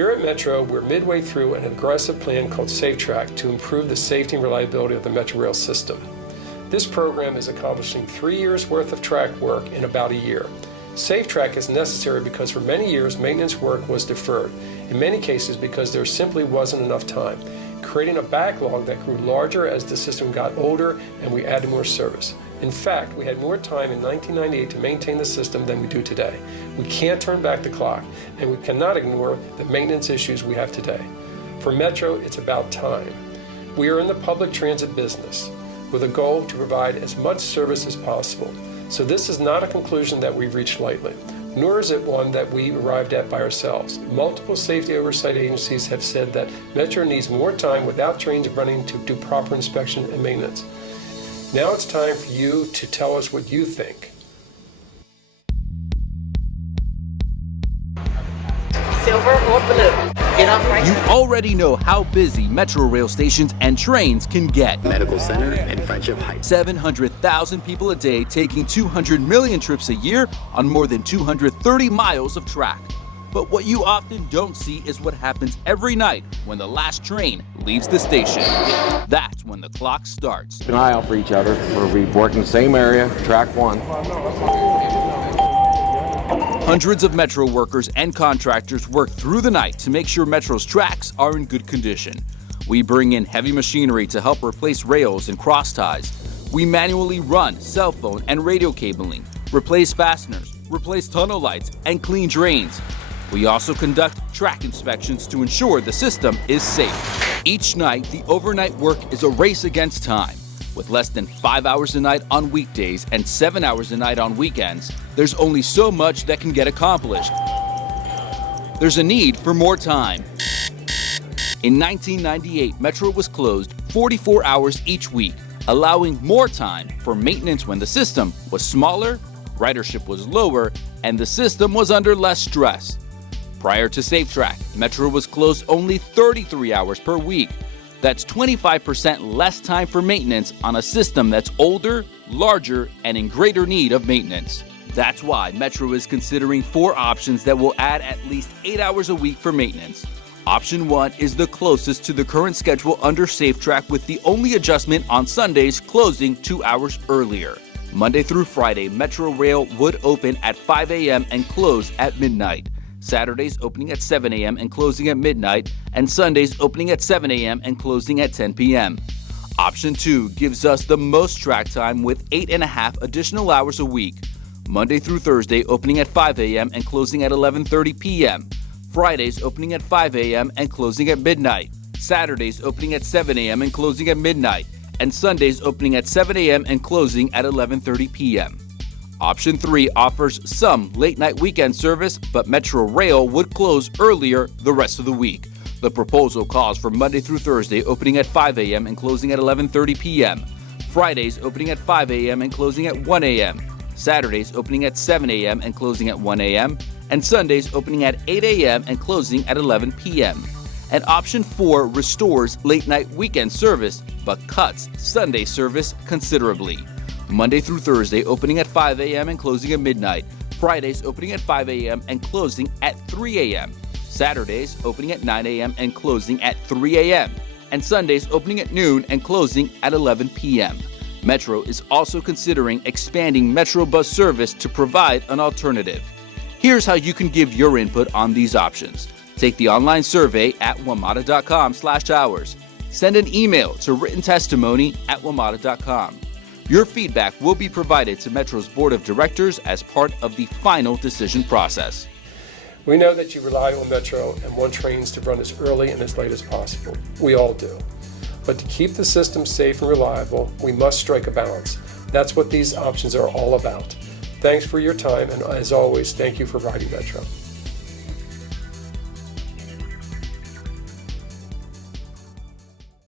Here at Metro, we're midway through an aggressive plan called SafeTrack to improve the safety and reliability of the Metrorail system. This program is accomplishing 3 years' worth of track work in about a year. SafeTrack is necessary because for many years maintenance work was deferred, in many cases because there simply wasn't enough time, creating a backlog that grew larger as the system got older and we added more service. In fact, we had more time in 1998 to maintain the system than we do today. We can't turn back the clock, and we cannot ignore the maintenance issues we have today. For Metro, it's about time. We are in the public transit business with a goal to provide as much service as possible. So this is not a conclusion that we've reached lightly, nor is it one that we arrived at by ourselves. Multiple safety oversight agencies have said that Metro needs more time without trains running to do proper inspection and maintenance. Now it's time for you to tell us what you think. Silver or blue? Get up right You already know how busy Metrorail stations and trains can get. Medical Center and Friendship Heights. 700,000 people a day taking 200 million trips a year on more than 230 miles of track. But what you often don't see is what happens every night when the last train leaves the station. That's when the clock starts. Keep an eye out for each other. We're working the same area, track one. Hundreds of Metro workers and contractors work through the night to make sure Metro's tracks are in good condition. We bring in heavy machinery to help replace rails and cross ties. We manually run cell phone and radio cabling, replace fasteners, replace tunnel lights, and clean drains. We also conduct track inspections to ensure the system is safe. Each night, the overnight work is a race against time. With less than 5 hours a night on weekdays and 7 hours a night on weekends, there's only so much that can get accomplished. There's a need for more time. In 1998, Metro was closed 44 hours each week, allowing more time for maintenance when the system was smaller, ridership was lower, and the system was under less stress. Prior to SafeTrack, Metro was closed only 33 hours per week. That's 25% less time for maintenance on a system that's older, larger, and in greater need of maintenance. That's why Metro is considering 4 options that will add at least 8 hours a week for maintenance. Option 1 is the closest to the current schedule under SafeTrack, with the only adjustment on Sundays closing 2 hours earlier. Monday through Friday, Metrorail would open at 5 a.m. and close at midnight. Saturdays opening at 7 a.m. and closing at midnight, and Sundays opening at 7 a.m. and closing at 10 p.m. Option 2 gives us the most track time with 8.5 additional hours a week. Monday through Thursday opening at 5 a.m. and closing at 11:30 p.m. Fridays opening at 5 a.m. and closing at midnight. Saturdays opening at 7 a.m. and closing at midnight, and Sundays opening at 7 a.m. and closing at 11:30 p.m. Option 3 offers some late-night weekend service, but Metrorail would close earlier the rest of the week. The proposal calls for Monday through Thursday opening at 5 a.m. and closing at 11:30 p.m., Fridays opening at 5 a.m. and closing at 1 a.m., Saturdays opening at 7 a.m. and closing at 1 a.m., and Sundays opening at 8 a.m. and closing at 11 p.m. And Option 4 restores late-night weekend service, but cuts Sunday service considerably. Monday through Thursday opening at 5 a.m. and closing at midnight, Fridays opening at 5 a.m. and closing at 3 a.m., Saturdays opening at 9 a.m. and closing at 3 a.m., and Sundays opening at noon and closing at 11 p.m. Metro is also considering expanding Metro bus service to provide an alternative. Here's how you can give your input on these options. Take the online survey at wamata.com/hours. Send an email to writtentestimony@wamata.com. Your feedback will be provided to Metro's Board of Directors as part of the final decision process. We know that you rely on Metro and want trains to run as early and as late as possible. We all do. But to keep the system safe and reliable, we must strike a balance. That's what these options are all about. Thanks for your time, and as always, thank you for riding Metro.